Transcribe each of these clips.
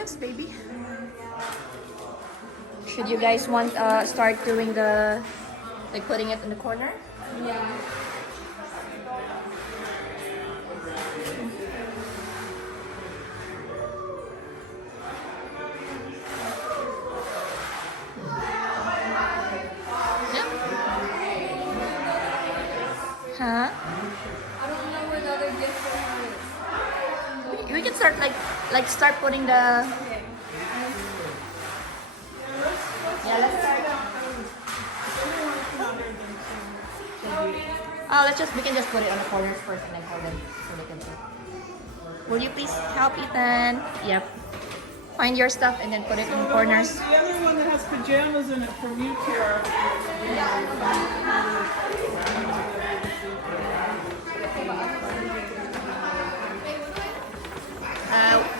gifts, baby. Should you guys want start doing the like putting it in the corner? Yeah. Huh? I don't know what other gifts there is. We can start like start putting the. Okay. Yeah, let's start. Oh, we can just put it on the corners first and then hold them so they can see. Will you please help, Ethan? Yep. Find your stuff and then put it in the corners. The other one that has pajamas in it from you two are.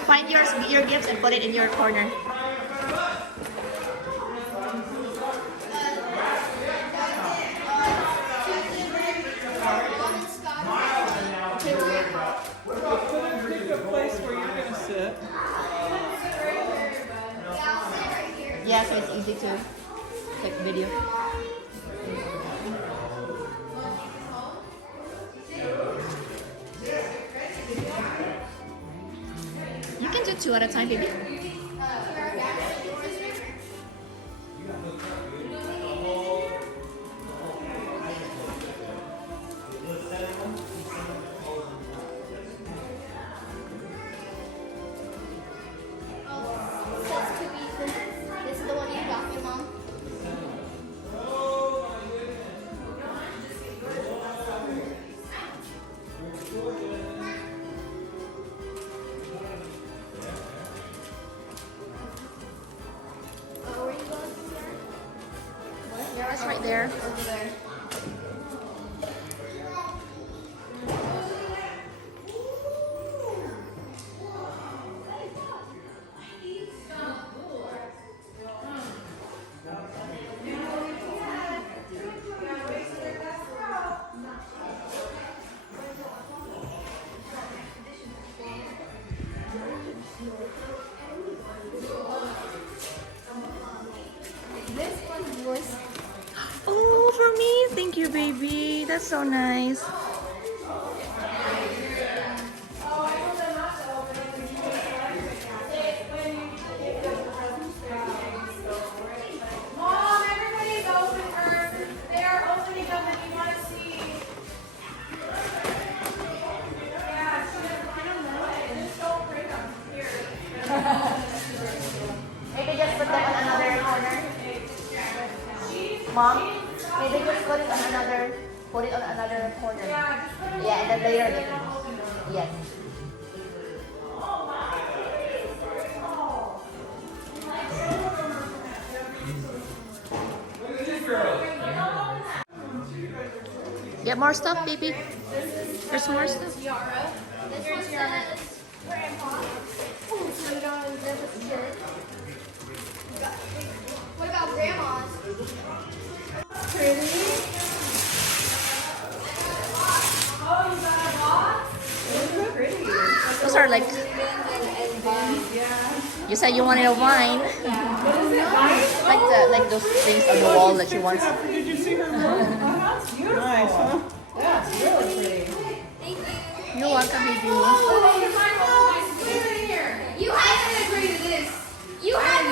Find your gifts and put it in your corner. Pick a place where you're going to sit. Yeah, so it's easy to take video. You can do 2 at a time, baby. This is the one you got me, Mom. Where are you going from here? Yeah, it's right there. Over there. This one's yours. Oh, for me. Thank you, baby. That's so nice. Mom, everybody's open first. They are opening up and you want to see. Yeah, I don't know. Just don't bring them here. Maybe just put them on another corner. Mom, maybe just put it on another corner. Yeah, just put them Yeah, and then later. Yes. Get more stuff, baby. There's more stuff. Tiara. This one says Grandpa. Put it on Grandpa's shirt. What about Grandma's? pretty. Oh, you got a box? Those are pretty. Those are like, Yeah. you said you wanted a wine. What is it? Nice. Like those things on the wall that you want. Did you see her work? That's beautiful. Nice, huh? That's really pretty. Thank you. You're welcome, baby. You had to agree to this. You had to.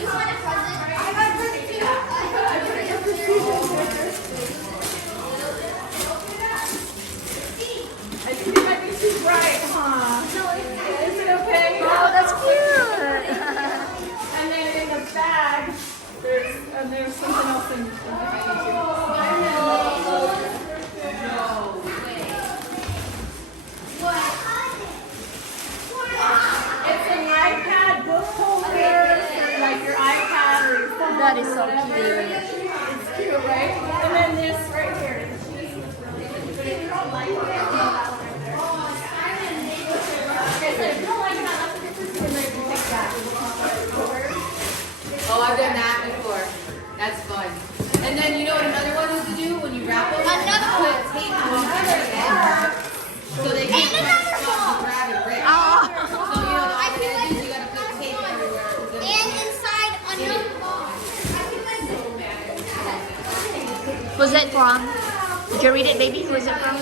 You want a present? I got a present too. I think it might be too bright, huh? Is it okay? Oh, that's cute. And then in the bag, There's something else in it's an iPad book holder, for like your iPad or your phone. That is or so whatever. cute. It's cute, right? And then this right here. But if you don't like it, that one right there. Okay, so if you don't like that, let's just take that. Oh, I've done that before. That's fun. And then you know what another one is to do when you wrap them? Another Put one. tape on them so they And can't another stop one. to grab and rip. Oh. So you know the I feel opposite like is you gotta put tape Who's it from? Did you read it, baby? Who is it from?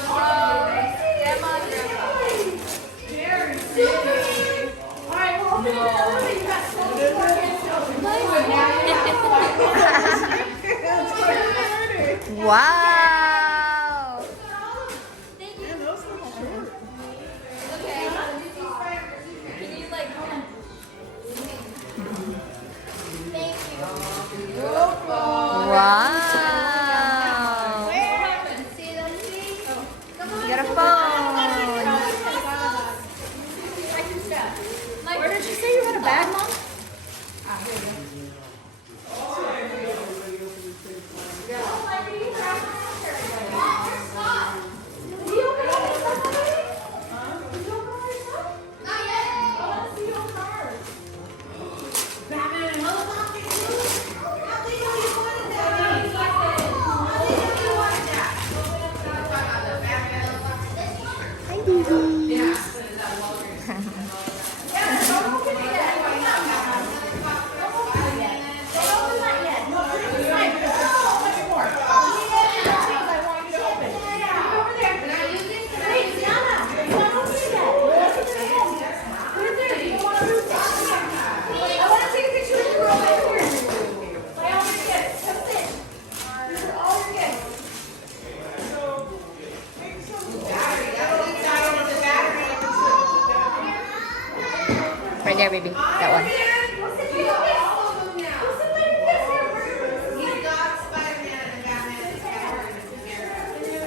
Wow! Wow! You got a phone. Where did you say you had a bag, Mom? Right there, baby. That one.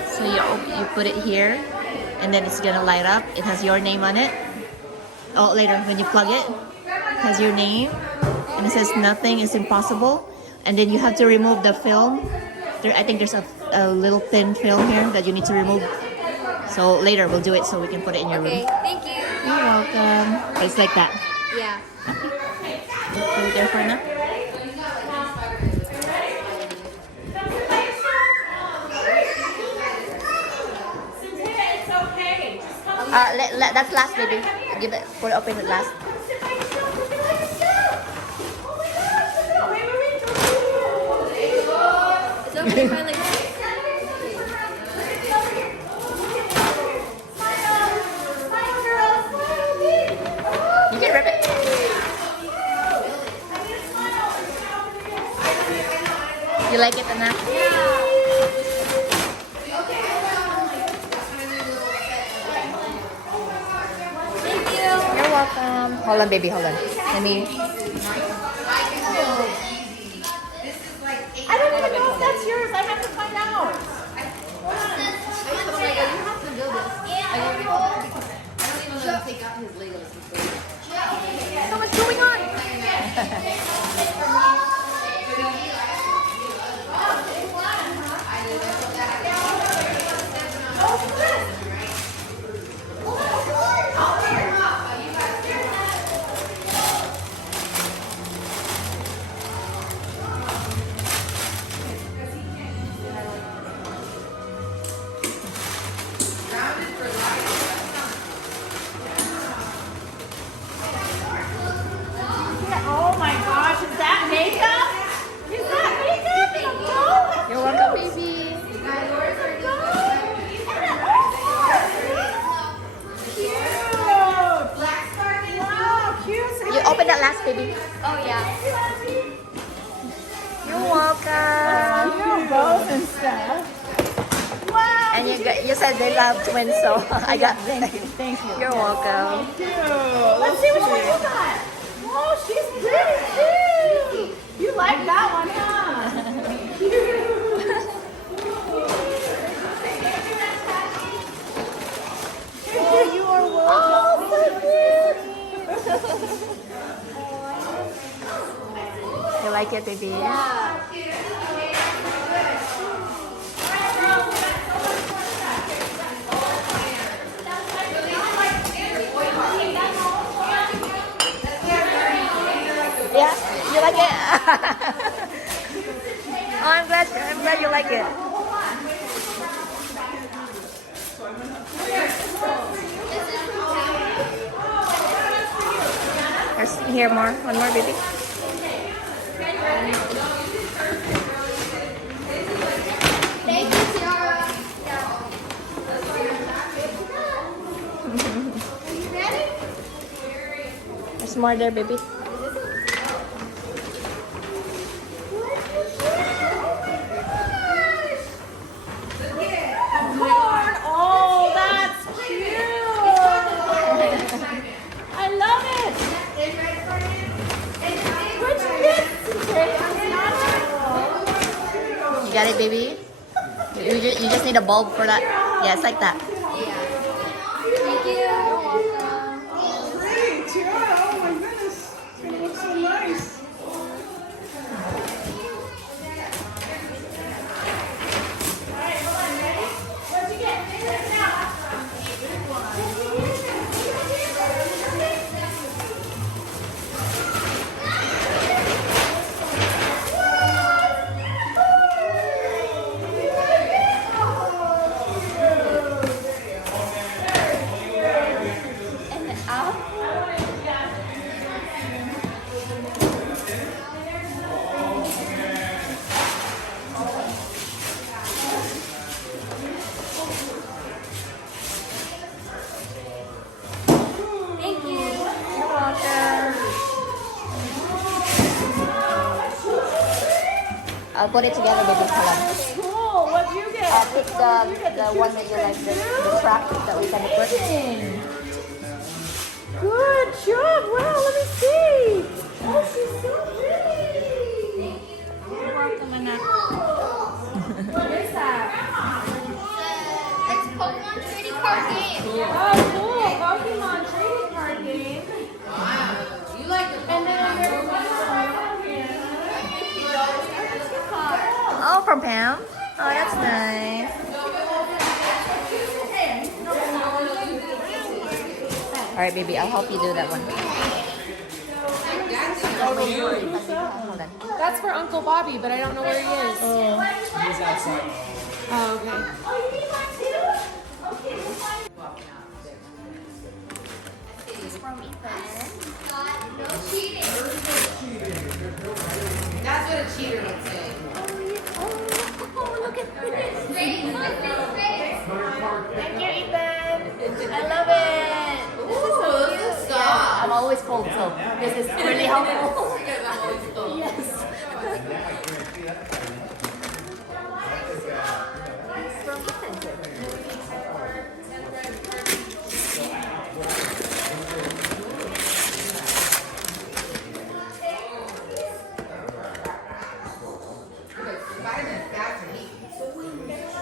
So you put it here, and then it's gonna light up. It has your name on it. Oh, later when you plug it, it has your name, and it says nothing is impossible. And then you have to remove the film. I think there's a little thin film here that you need to remove. So later we'll do it so we can put it in your room. Thank you. You're welcome. But it's like that. Yeah. Put it there for now. That's last, baby. Give it. Put it open it last. It's okay if I like. You can rip it. You like it, Anna? Thank you. You're welcome. Hold on, baby. Hold on. Let me. I don't even know if that's yours. I have to find out. So what's going on? Oh my gosh, is that makeup? Is that makeup? No. You're welcome, baby. Wow, cute. You open that last, baby. Oh yeah. You're welcome. You're both and stuff. Wow. And you said they love twins, so I got. Thank you. Thank you. You're welcome. Let's see which one you got. Oh, she's pretty too. You like that one, huh? Cute. Oh, you are welcome. You like it, baby? Yeah, you like it? Oh, I'm glad you like it. There's here more. One more, baby. more there, baby. Oh, that's cute. I love it. Which You got it, baby? You just need a bulb for that. Yeah, it's like that. Pretty, Tiara. Oh my goodness. It's gonna look so nice. I'll put it together, baby. Hold on. cool. What'd you get? I'll pick the one that you like, the strap that we can put. Good job. Wow, let me see. Oh, she's so pretty. You're welcome, Anak. What is that? It's Pokemon trading card game. Oh, cool. Pokemon trading card game. Wow. You like the Pokemon? Oh, from Pam. Oh, that's nice. All right, baby. I'll help you do that one. Hold on. That's for Uncle Bobby, but I don't know where he is. He's outside. Oh, okay. Oh, you need one too? Okay, we'll find It's from Ethan. No cheating. That's what a cheater would say. Oh, look at this. Face, look at his face. Thank you, Ethan. I love it. Ooh, this is soft. I'm always cold, so this is really helpful. Because I'm always cold. Yes. From Ethan. Vitamins, that's a heat.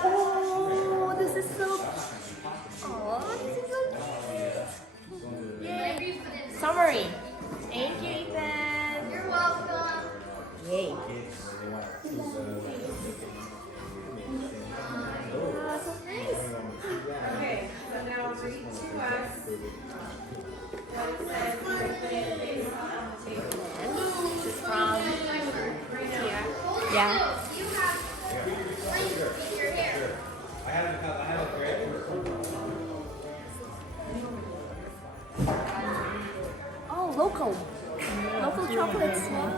Oh, this is so. Oh, this is so. Yay. Summary. Thank you, Ethan. You're welcome. Yay. Okay, so now read to us what it says when you put it face on the table. This is from. Tia. Yeah. You have fringe in your hair. Oh, local. Local chocolates. Wow.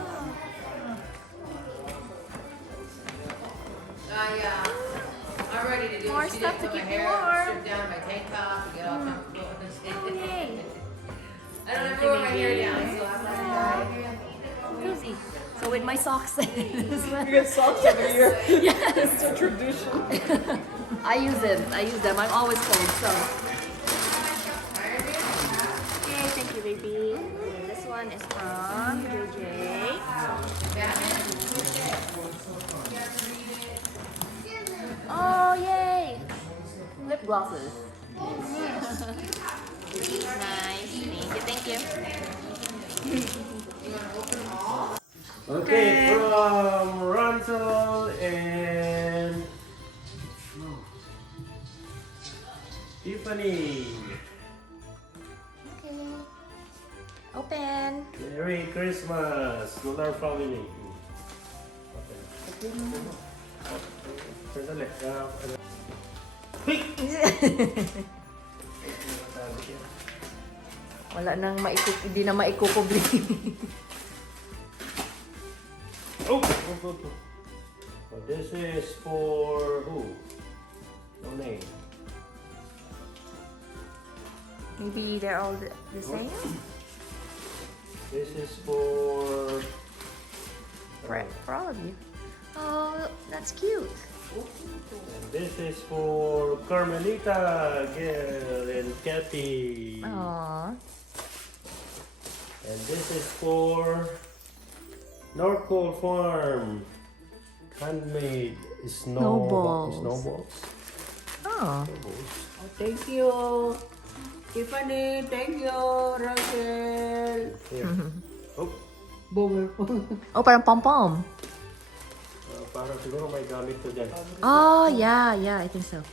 I'm ready to do More what she stuff did to my keep you hair, warm. strip down my tank top, get all comfortable and shit. Yay. I don't ever wear my hair down, so I'm like, Cozy. So with my socks. You get socks every year. Yes. It's a tradition. I use them. I'm always cold, so. Okay, thank you, baby. This one is from JJ. Oh, yay! Lip glosses. Nice. Thank you. Okay, from Rontal and Tiffany. Okay. Open. Merry Christmas to our family. Okay. Sandali. Wala nang hindi na maikukubli. Oh, so this is for who? No name. Maybe they're all the same? This is for... For all of you. Oh, that's cute. And this is for Carmelita, Gail, and Kathy. Aww. And this is for North Pole Farm. Handmade Snowballs. snowballs. Oh. Snowballs. Oh, thank you. Tiffany, thank you. Rachel. Here. Oh, Bummer. Oh, parang pom-pom. parang siguro may gamit to dyan. Oh, yeah, I think so.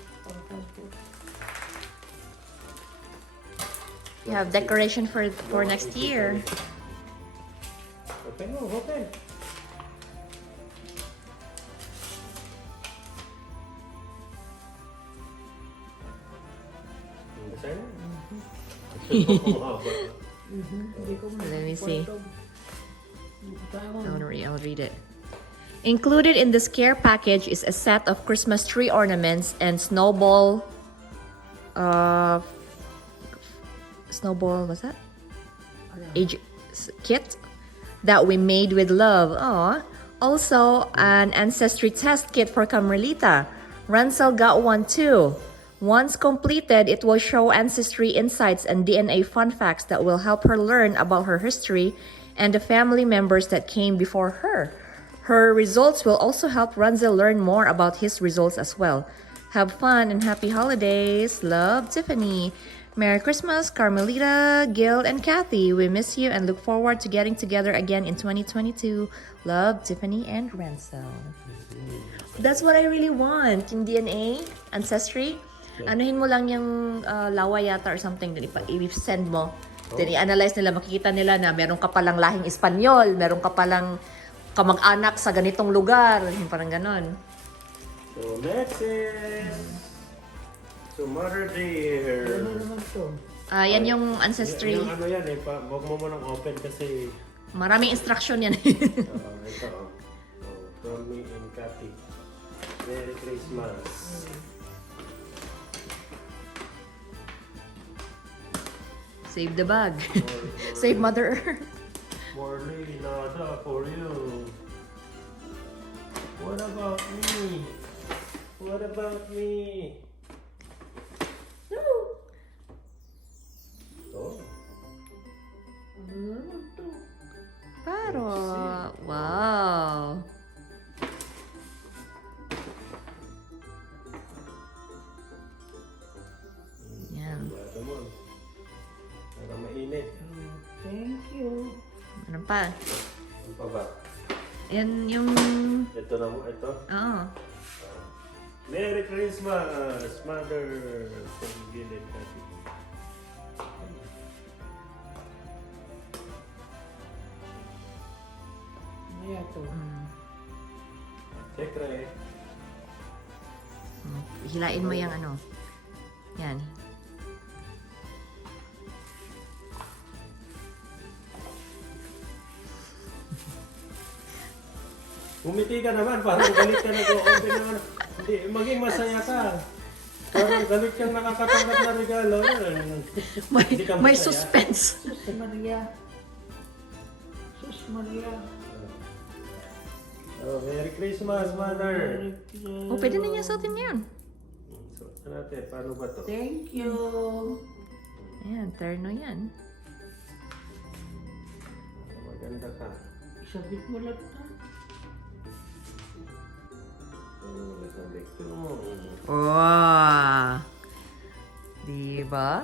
You have decoration for next year. Open mo, open. Basahin mo. Let me see. Don't worry, I'll read it. Included in this care package is a set of Christmas tree ornaments and snowball. What's that? Age kit that we made with love. Aw. Also, an ancestry test kit for Carmelita. Ransel got one too. Once completed, it will show ancestry insights and DNA fun facts that will help her learn about her history and the family members that came before her. Her results will also help Ransel learn more about his results as well. Have fun and happy holidays. Love, Tiffany. Merry Christmas, Carmelita, Gil, and Kathy. We miss you and look forward to getting together again in 2022. Love, Tiffany, and Ransel. That's what I really want. Yung DNA, ancestry. Anuhin mo lang yung lawa yata or something. Then i-send mo. Then i-analyze nila. Makikita nila na meron ka palang lahing Espanyol. Meron ka palang kamag-anak sa ganitong lugar. Yung parang ganon. So next is so Mother Dear. Yan yung ancestry. Yung ano yan eh, wag mo munang open kasi Maraming instruction yan. ito from me and Kathy. Merry Christmas. Save the bag. Save Mother Earth. Morley, nada for you. What about me? What about me? Oh. Paro. Wow. Yan. Wala mo. Para mainit. Thank you. Ano pa? Ano pa ba? Yan yung... Ito na mo, ito. Oo. Merry Christmas, Mother from Gil and Kathy. Ano to? Check right. Hilain mo yung ano. Yan. Umiti ka naman, parang galit ka nag-open naman. Hindi, maging masaya ka. Parang galit kang nakakatanggap na regalo. Hindi ka May masaya. suspense. Sus Maria. Sus Maria. Oh, Merry Christmas, Mother. Oh, pwede na niya suotin yun. So, ano natin, paano ba to? Thank you. Ayan, terno yan. Maganda ka. Isabit mo lang ito. Oh, maganda mo. Wow! Diba?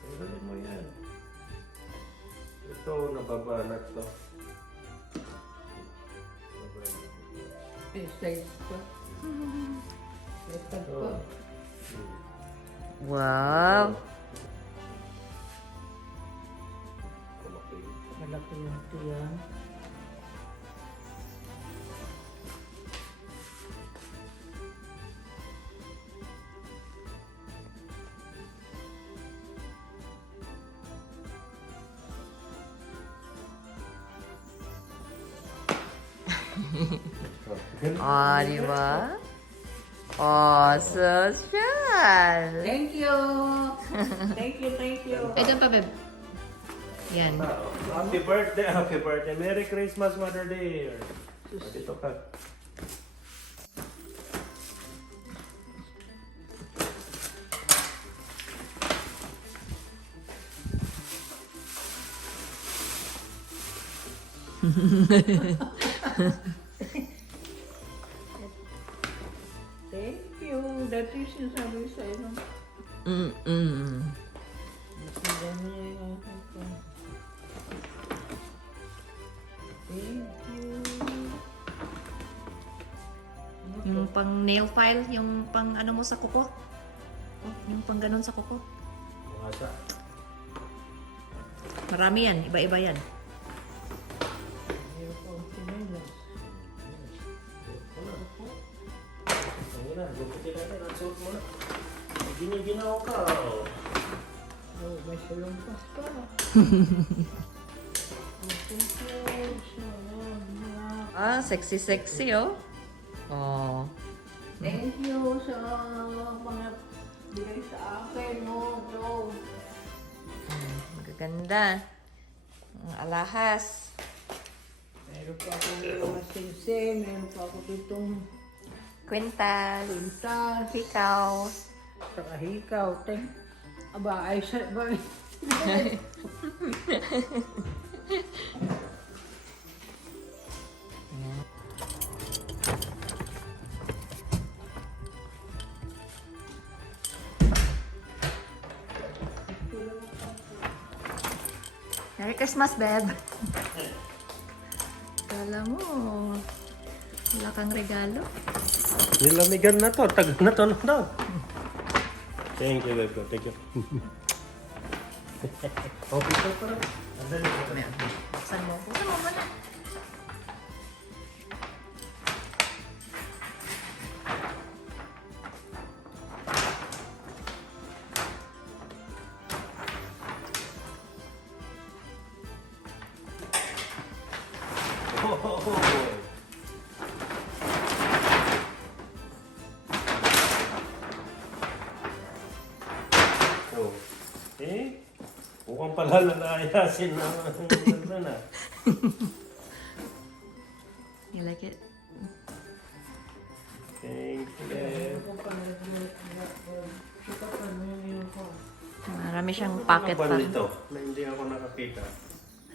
Tanggalin mo yan. Ito, nababanat to. Eh, size pa. Letad pa. Wow! Malaki yung tiyan. Oh, diba? Oh, social! Thank you. Thank you, thank you. Ay, dyan pa, babe. Yan. Happy birthday, happy birthday. Merry Christmas, Mother dear. Dito ka. Thank you. That is yung sabi sa'yo. No? Mas maganda yung ako. Thank you. Yung pang nail file, yung pang ano mo sa kuko. Oh, yung pang ganun sa kuko. Masa. Marami yan, iba-iba yan. Meron pa ang sinelas. Ayun na, gupitin natin. Ang suot mo na. Ginaw ka. Oh, may salumpas pa. Sexy oh. Oh. Thank you sa mga bigay sa akin, no, Joe. Magaganda. Ang alahas. Meron pa akong mga sinsing, meron pa ako ditong Quintas. pintas, Ikaw. saka hikaw, aba, ay sa ba? Merry Christmas, Beb. Kala mo, wala kang regalo. Nilamigan na to. Tagal na to. No. Thank you, babe. Thank you. Okay, so parang. Andali. Buksan mo. Buksan mo muna. Oh. Eh? Mukhang pala lalayasin na na. You like it? Thank you, babe. Marami siyang pocket Ano pa. ba nito? Na hindi ako nakakita.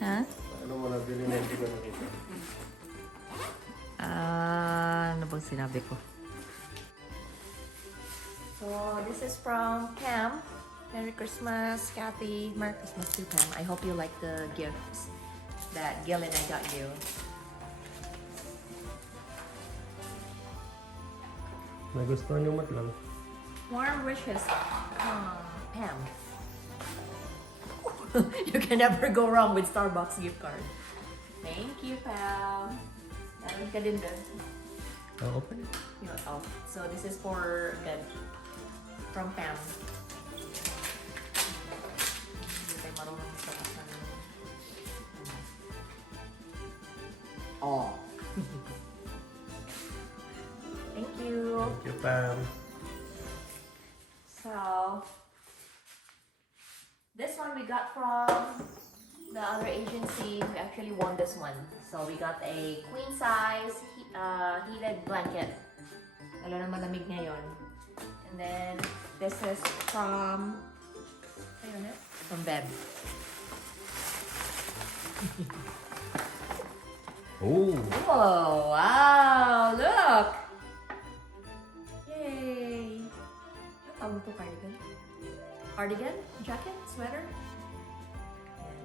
Ha? Ano mo nabili na hindi ko nakita? Ano bang sinabi ko? So, this is from Pam. Merry Christmas, Kathy. Merry Christmas to Pam. I hope you like the gifts that Gil and I got you. Nagustuhan yung matlang. Warm wishes, Pam. You can never go wrong with Starbucks gift card. Thank you, Pam. Meron ka din doon. Oh, open it. Oh, so this is for Beb. From Pam. Hindi tayo marunong sa kasan. Oh. Thank you. Thank you, Pam. So, this one we got from the other agency. We actually won this one. So, we got a queen size heated blanket. Lalo na malamig ngayon. And then, this is from, ayun eh, from Beb. Oh. Oh, wow! Look! Yay! Ano tawag ito? Cardigan? Cardigan? Jacket? Sweater?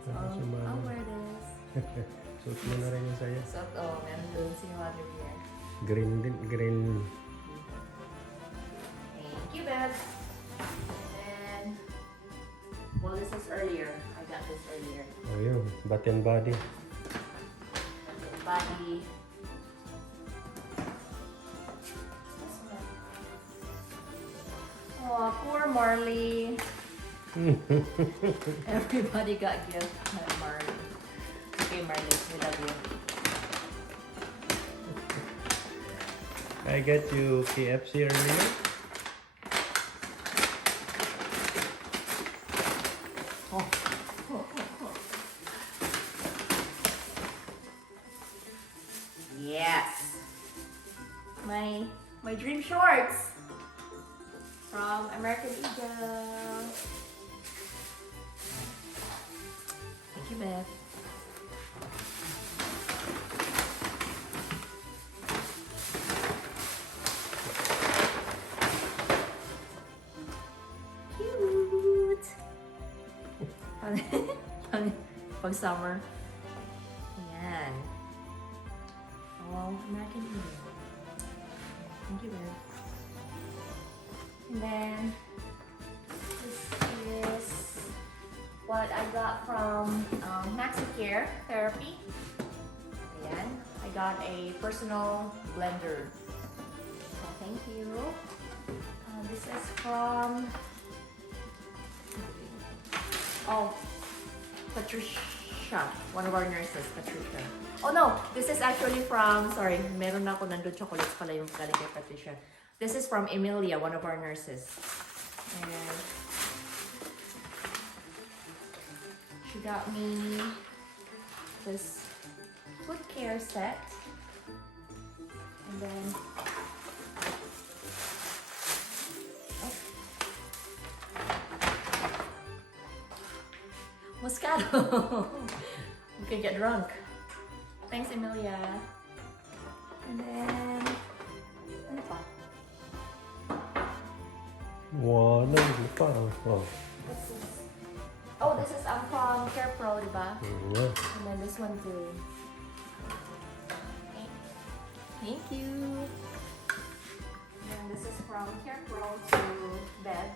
Yes. I'll wear this. Suot mo na rin yung sa'yo. So, meron doon si Mother here. Green din, green. Thank you, Beth. And, well, this is earlier. I got this earlier. Oh, yun. Bath and body. Body. This one. Oh, poor Marley. Everybody got gifts by Marley. Okay, Marley, we love you. I got you KFC earlier. my dream shorts from American Eagle. Thank you, Beth. Cute. Pag summer. Ayan. Oh, American Eagle. Thank you, Beth. And then this is what I got from MaxiCare Therapy. Ayan. I got a personal blender. So thank you. This is from Patricia, one of our nurses, Patricia. Oh no, this is actually from, sorry, meron ako nandun chocolates pala yung galing kay Patricia. This is from Emilia, one of our nurses. And she got me this foot care set. And then Moscato. You can get drunk. Thanks, Emilia. And then, ano pa? Wow, hindi pa. Oh. What's this? Oh, this is from Care Pro, diba? Yeah. And then this one too. Okay. Thank you. And then this is from Care Pro to bed.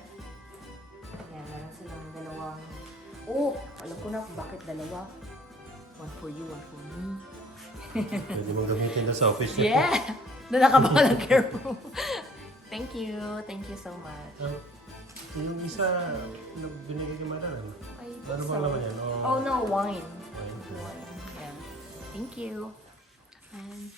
Ayan, meron silang dalawang. Oh, alam ko na kung bakit dalawa. One for you, one for me. Pwede mo gamitin na sa office niya. Yeah! Doon nakabaka ng Care Pro. Thank you. Thank you so much. Yung isa, binigay kay Madam. I think Ano ba so. naman yan? Oh no, wine. Wine. Wine. Yeah. Thank you. And